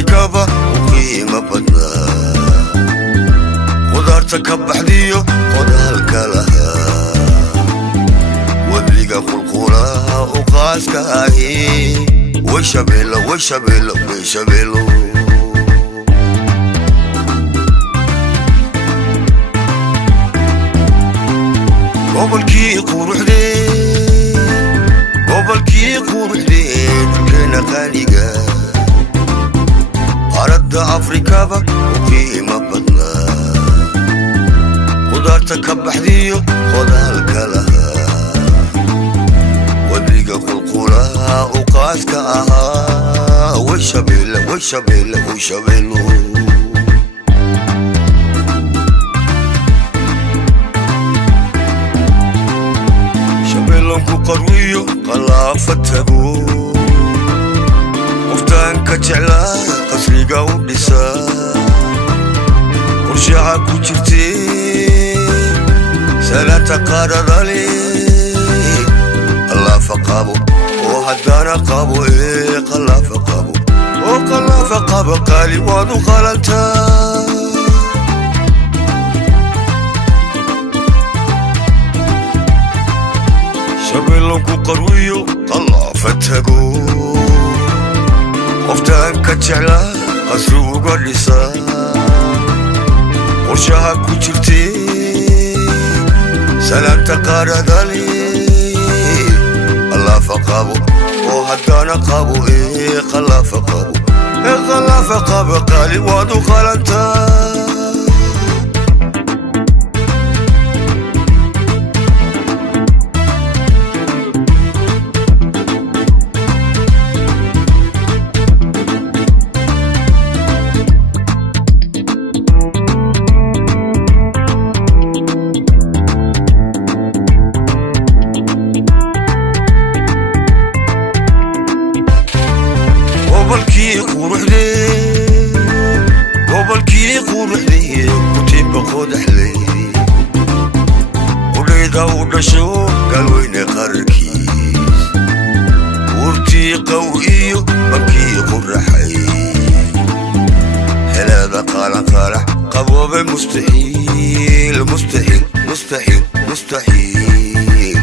afrikaba uqiima badnaa qudaarta ka baxdiyo qodaalka lahaa wadliga qulqulaha u qaaska ahi way shabeelo way shabeelo way shabeelo gobolkii quruxdee dhulkeena qaaliga qaarada afrikaba uqiima badnaa qudaarta ka baxdiyo qodaalka lahaa wadliga qulqulaha u qaaska ahaa way shabeelo way shabeelo way shabeelo shabeelonku qarwiyo qalaafatabo qoftaanka jeclaa qasriga u dhisaa qorshaha ku jirtee salaanta qaaradale qallaafa qabo oo haddana qabo qallaafa qabo oo qallaafa qabo qaali waad u qalantaa shabeelonku qarwiyo qallaafatabo qoftaanka jeclaa qasri uga dhisaa qorshaha ku jirtee salaanta qaaradale qallaafa qabo oo haddana qabo qallaafa qabo qallaafa qabo qaali waad u qalantaa gobolkii quruxdee kutiimba qodaxley qudhayda u dhasho galweyne qararkiis urtii qaw iyo bankii quraxay helaada qaalanqaalax qaboobe mustaxiil mustaxiil mustaxiil mustaxiil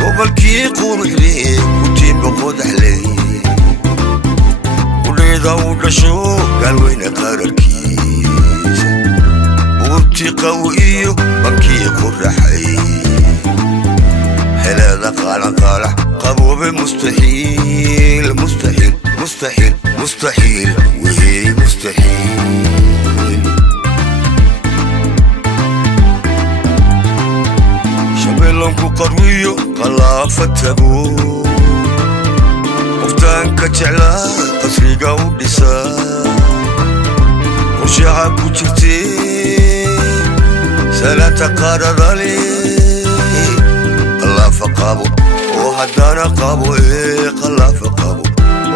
gobolkii quruxdee kutiimba qodaxley qudhayda u dhasho galweyne qararkiis urtii qaw iyo bankii quraxay helaada qaalanqaalax qaboobe mustaxiil mustaxiil mustaxiil mustaxiil wehey mustaxiil shabeelonku qarwiyo qallaafatabo qoftaanka jeclaa qasriga u dhisaa qorshaha ku jirtee salaanta qaaradale qallaafa qabo oo haddana qabo qallaafa qabo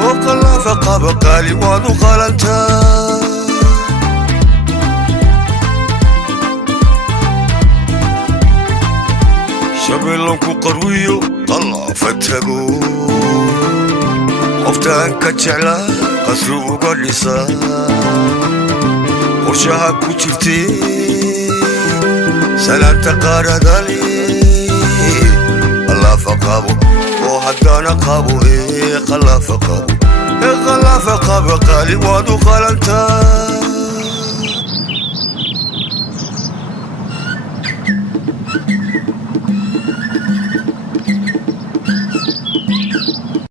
oo qallaafa qabo qaali waad u qalantaa shabeelonku qarwiyo qallaafatabo qoftaanka jeclaa qasri uga dhisaa qorshaha ku jirtee salaanta qaaradale qallaafa qabo oo haddana qabo qallaafa qabo qallaafa qabo qaali waad u qalantaa